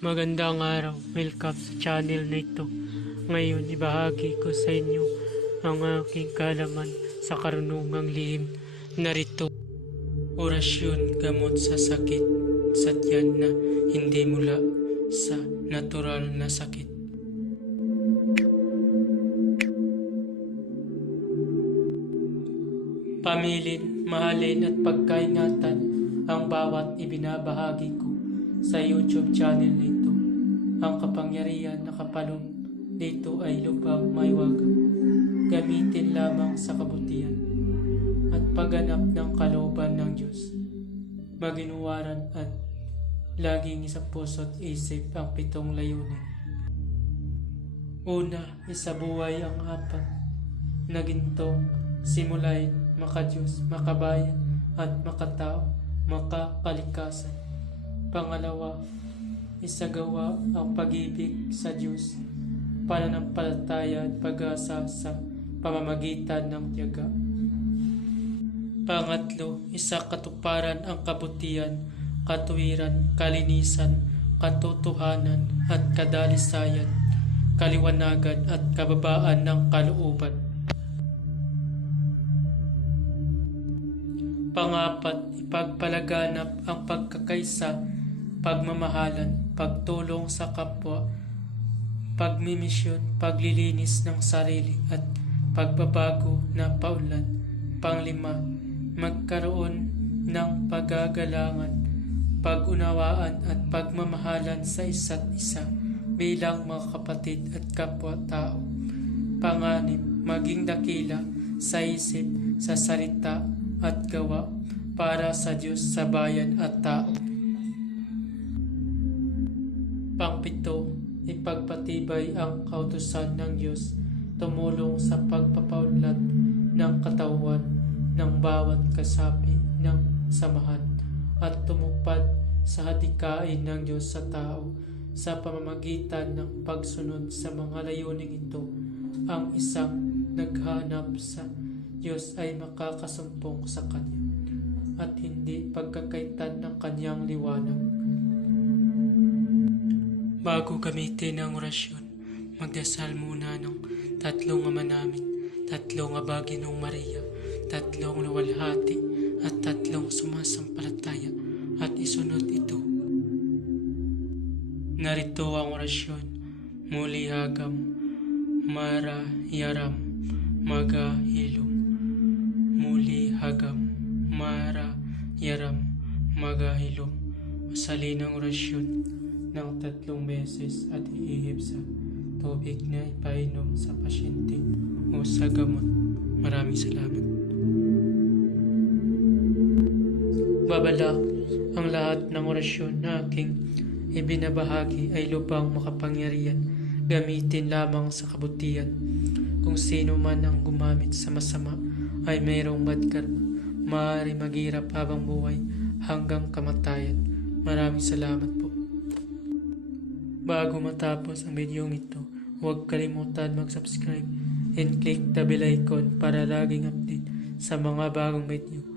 Magandang araw, welcome sa channel na ito. Ngayon, ibahagi ko sa inyo ang aking kaalaman sa karunungang lihim. Narito, orasyon gamot sa sakit sa tiyan na hindi mula sa natural na sakit. Pamilin, mahalin at pagkaingatan ang bawat ibinabahagi ko sa YouTube channel nito. Ang kapangyarihan na kapaloob dito ay lubhang maiwagang. Gamitin lamang sa kabutihan at pagganap ng kalooban ng Diyos. Maginuwaran at laging sa puso't isip ang 7 layunin. Una, isabuhay ang 4 na gintong simulain makadiyos, makabayan at makatao, makakalikasan. Pangalawa, isagawa ang pag-ibig sa Diyos, pananampalataya at pag-asa sa pamamagitan ng tiyaga. Pangatlo, isakatuparan ang kabutihan, katuwiran, kalinisan, katotohanan at kadalisayan, kaliwanagan at kababaan ng kalooban. Pangapat, ipagpalaganap ang pagkakaisa, pagmamahalan, pagtulong sa kapwa, pagmimisyon, paglilinis ng sarili at pagbabago na paunlad. Panglima, magkaroon ng pagagalangan, pag-unawaan at pagmamahalan sa isa't isa bilang mga kapatid at kapwa-tao. Panganim, maging dakila sa isip, sa salita at gawa para sa Diyos, sa bayan at tao. Pangpito, ipagpatibay ang kautusan ng Diyos, tumulong sa pagpapaunlad ng katawan ng bawat kasapi ng samahan at tumupad sa hadikain ng Diyos sa tao sa pamamagitan ng pagsunod sa mga layuning ito. Ang isang naghanap sa Diyos ay makakasumpong sa Kanya at hindi pagkakaitan ng Kanyang liwanag. Bago gamitin ang orasyon, magdasal muna ng 3 Ama Namin, 3 Aba Ginoong Maria, 3 luwalhati at 3 sumasampalataya at isunod ito. Narito ang orasyon. Muli hagam, mara yaram, maga hilom. Muli hagam, mara yaram, maga hilom. Masalin ang orasyon ng 3 beses at iihip sa tubig na ipainom sa pasyente o sa gamot. Maraming salamat. Babalak, ang lahat ng orasyon na aking ibinabahagi ay lubhang makapangyarihan. Gamitin lamang sa kabutihan. Kung sino man ang gumamit sa masama ay mayroong bad karma. Maaari maghirap habang buhay hanggang kamatayan. Maraming salamat po. Bago matapos ang video ito, huwag kalimutan mag-subscribe and click the bell icon para laging update sa mga bagong video.